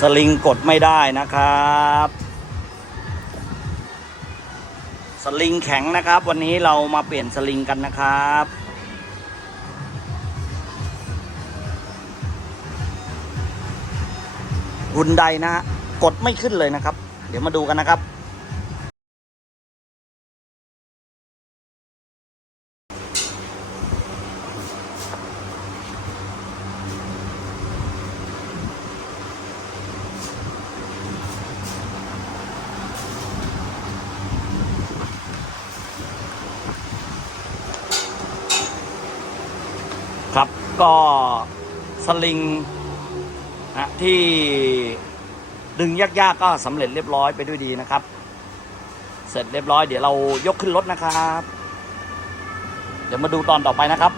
สลิงกดไม่ได้นะครับ สลิงแข็งนะครับ วันนี้เรามาเปลี่ยนสลิงกันนะครับหุ่นใดนะฮะกดไม่ขึ้นเลยนะครับ เดี๋ยวมาดูกันนะครับ ครับก็สลิงนะที่ดึงยากๆก็สำเร็จเรียบร้อยไปด้วยดีนะครับ เสร็จเรียบร้อยเดี๋ยวเรายกขึ้นรถนะครับ เดี๋ยวมาดูตอนต่อไปนะครับ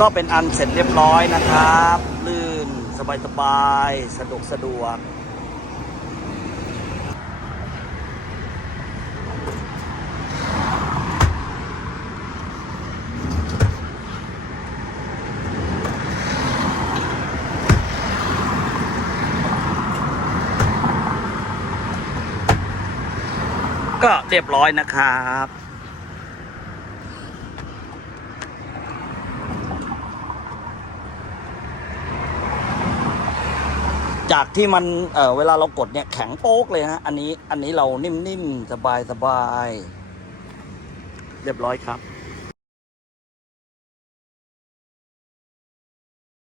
ก็เป็นอันเสร็จเรียบร้อยนะครับลื่น สบายสบายๆสะดวกสะดวกก็เรียบร้อยนะครับ จากที่มันเออเวลาเรากดเนี่ยแข็งโป๊กเลยฮะอันนี้อันนี้เรานิ่มๆ สบายๆ เรียบร้อยครับ